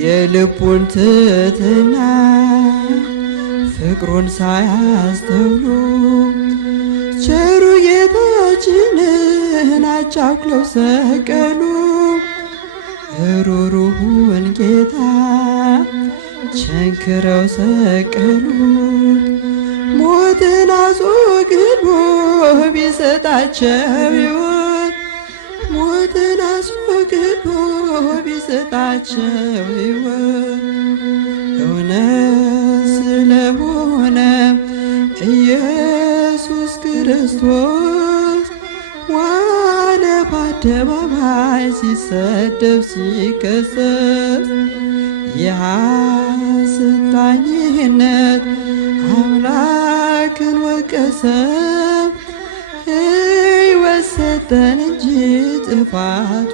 የልቡን ትሕትና ፍቅሩን ሳያስተውሉ ቸሩ ጌታችንን አቻኩለው ሰቀሉ። ሩሩውን ጌታ ቸንክረው ሰቀሉ። ሞትን አስወግዶ ቢሰጣቸው ሕይወት ሞትን አስወግዶ ቢሰጣቸው ሕይወት እውነት ስለሆነ ኢየሱስ ክርስቶስ ዋለ በአደባባይ ሲሰደብ ሲከሰስ የሐሰት ዳኝነት አምላክን ወቀሰ። ሕይወት ሰጠን እንጂ ጥፋቱ